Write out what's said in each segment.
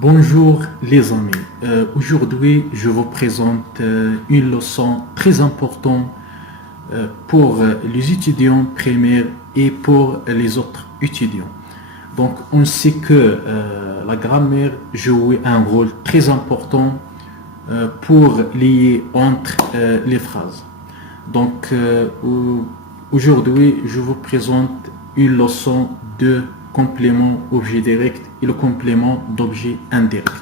Bonjour les amis. Aujourd'hui, je vous présente une leçon très importante pour les étudiants primaires et pour les autres étudiants. Donc, on sait que la grammaire joue un rôle très important pour lier entre les phrases. Donc, aujourd'hui, je vous présente une leçon de complément objet direct et le complément d'objet indirect.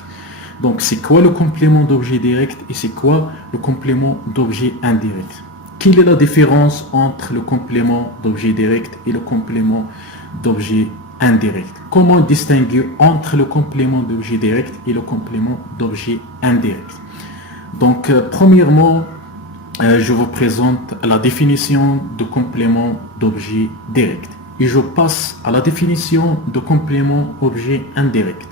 Donc, c'est quoi le complément d'objet direct et c'est quoi le complément d'objet indirect? Quelle est la différence entre le complément d'objet direct et le complément d'objet indirect? Comment distinguer entre le complément d'objet direct et le complément d'objet indirect? Donc, premièrement, je vous présente la définition de complément d'objet direct. Et je passe à la définition de complément objet indirect.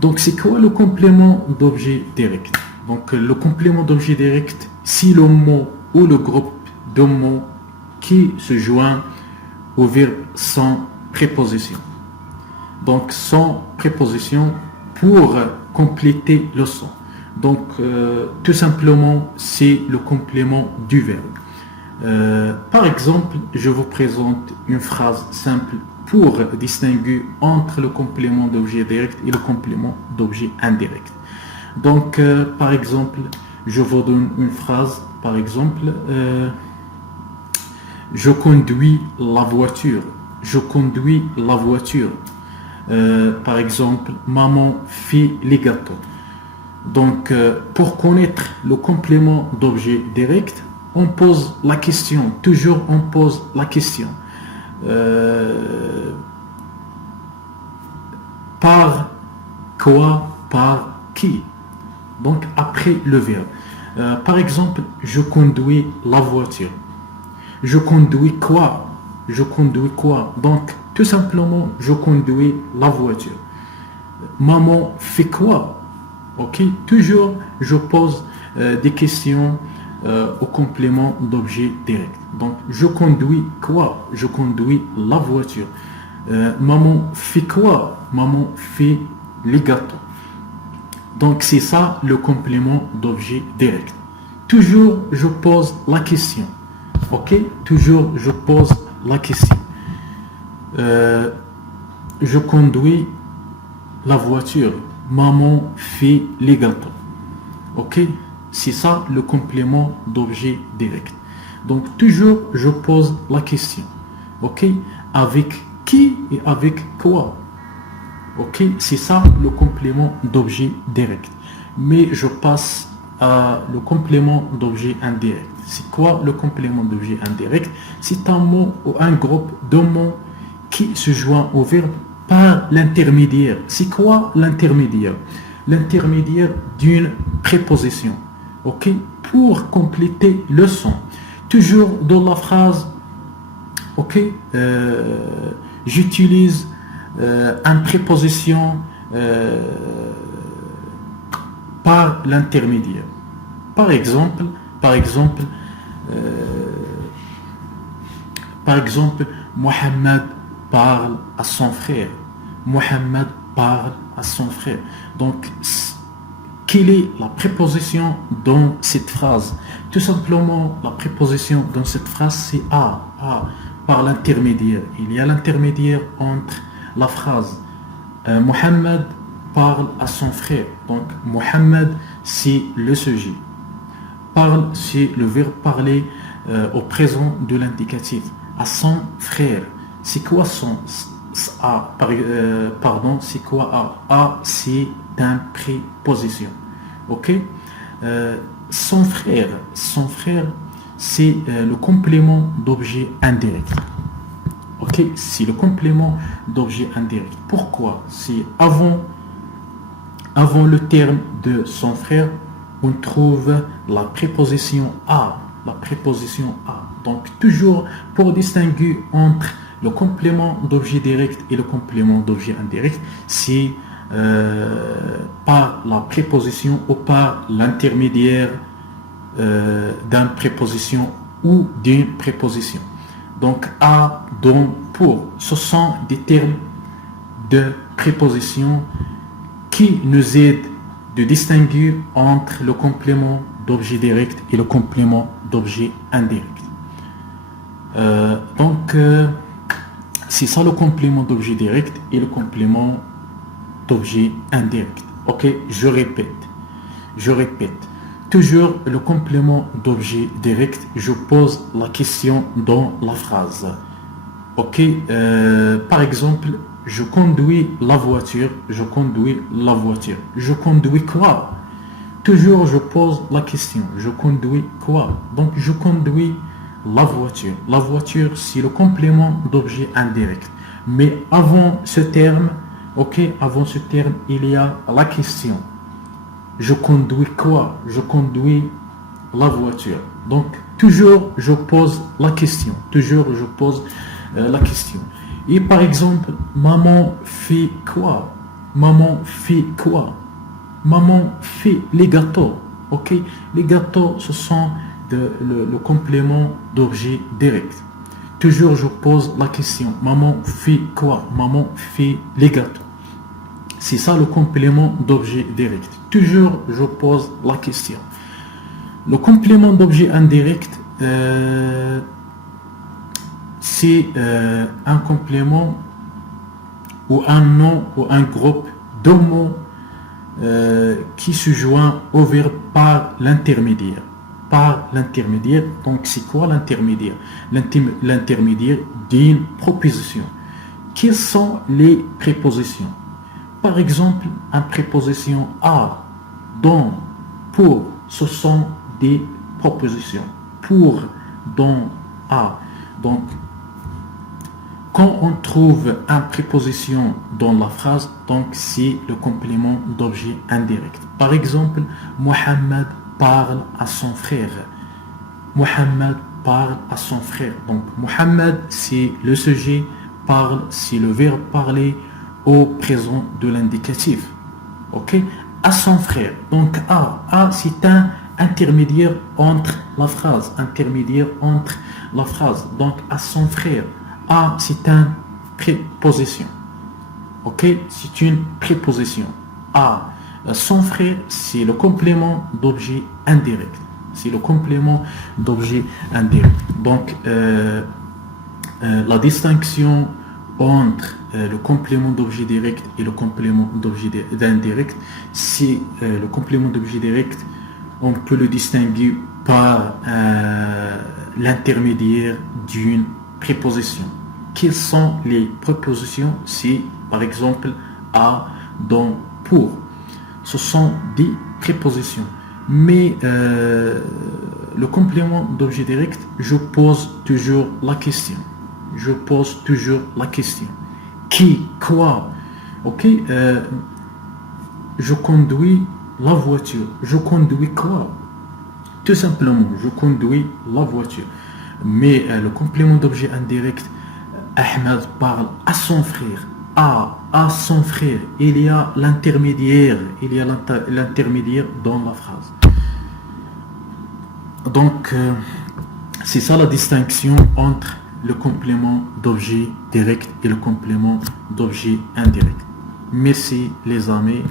Donc, c'est quoi le complément d'objet direct? Donc, le complément d'objet direct, c'est le mot ou le groupe de mots qui se joint au verbe sans préposition. Donc, sans préposition pour compléter le son. Donc, tout simplement, c'est le complément du verbe. Par exemple, je vous présente une phrase simple pour distinguer entre le complément d'objet direct et le complément d'objet indirect. Donc, par exemple, je vous donne une phrase, par exemple, je conduis la voiture. Je conduis la voiture. Par exemple, maman fait les gâteaux. Donc, pour connaître le complément d'objet direct, on pose la question. Toujours, on pose la question. Par quoi, par qui? Donc, après le verbe. Par exemple, je conduis la voiture. Je conduis quoi? Je conduis quoi? Donc, tout simplement, je conduis la voiture. Maman fait quoi? Ok? Toujours, je pose des questions au complément d'objet direct. Donc, je conduis quoi? Je conduis la voiture. Maman fait quoi? Maman fait les gâteaux. Donc, c'est ça le complément d'objet direct. Toujours, je pose la question. Ok? Toujours, je pose la question. Je conduis la voiture. Maman fait les gâteaux. Ok? C'est ça le complément d'objet direct. Donc, toujours, je pose la question. Ok? Avec qui et avec quoi? Ok? C'est ça le complément d'objet direct. Mais je passe à le complément d'objet indirect. C'est quoi le complément d'objet indirect? C'est un mot ou un groupe de mots qui se joint au verbe par l'intermédiaire. C'est quoi l'intermédiaire? L'intermédiaire d'une préposition. Ok, pour compléter le son. Toujours dans la phrase, ok, j'utilise une préposition par l'intermédiaire. Par exemple, Mohamed parle à son frère. Mohamed parle à son frère. Donc, quelle est la préposition dans cette phrase? Tout simplement, la préposition dans cette phrase, c'est à, par l'intermédiaire. Il y a l'intermédiaire entre la phrase. Mohamed parle à son frère. Donc, Mohamed, c'est le sujet. Parle, c'est le verbe parler au présent de l'indicatif. À son frère. C'est quoi son pardon, c'est quoi A? A, c'est une préposition. Ok? Son frère, c'est le complément d'objet indirect. Ok? C'est le complément d'objet indirect. Pourquoi? C'est avant le terme de son frère, on trouve la préposition à. La préposition à. Donc, toujours pour distinguer entre le complément d'objet direct et le complément d'objet indirect, c'est par la préposition ou par l'intermédiaire d'une préposition ou d'une préposition. Donc, à, dont, pour. Ce sont des termes de préposition qui nous aide de distinguer entre le complément d'objet direct et le complément d'objet indirect. C'est ça le complément d'objet direct et le complément d'objet indirect. Ok, je répète. Toujours le complément d'objet direct, je pose la question dans la phrase. Ok, par exemple, je conduis la voiture. Je conduis quoi? Toujours je pose la question. Je conduis quoi? Donc je conduis la voiture. La voiture, c'est le complément d'objet indirect. Mais avant ce terme, il y a la question. Je conduis quoi? Je conduis la voiture. Donc, toujours, je pose la question. Et par exemple, maman fait quoi? Maman fait les gâteaux. Ok? Les gâteaux, ce sont le complément d'objet direct. Toujours, je pose la question. Maman fait quoi? Maman fait les gâteaux. C'est ça le complément d'objet direct. Toujours, je pose la question. Le complément d'objet indirect, c'est un complément ou un nom ou un groupe de mots qui se joint au verbe par l'intermédiaire. Donc, c'est quoi l'intermédiaire? L'intermédiaire d'une proposition. Quelles sont les prépositions? Par exemple, une préposition à, dans, pour, ce sont des propositions. Pour, dans, à. Donc, quand on trouve une préposition dans la phrase, donc c'est le complément d'objet indirect. Par exemple, Mohamed parle à son frère. Donc, Mohamed, c'est le sujet, parle, c'est le verbe parler au présent de l'indicatif. Ok? À son frère. Donc, à, c'est un intermédiaire entre la phrase. Donc, à son frère. À, c'est une préposition. Ok? C'est une préposition. À son frère, c'est le complément d'objet indirect. Donc, la distinction entre le complément d'objet direct et le complément d'objet indirect, c'est le complément d'objet direct, on peut le distinguer par l'intermédiaire d'une préposition. Quelles sont les prépositions? C'est par exemple à, dans, pour. Ce sont des prépositions. Mais le complément d'objet direct, je pose toujours la question. Qui, quoi? Ok? Je conduis la voiture. Je conduis quoi? Tout simplement, je conduis la voiture. Mais le complément d'objet indirect, Ahmed parle à son frère. À son frère. Il y a l'intermédiaire. Dans la phrase. Donc, c'est ça la distinction entre le complément d'objet direct et le complément d'objet indirect. Merci les amis.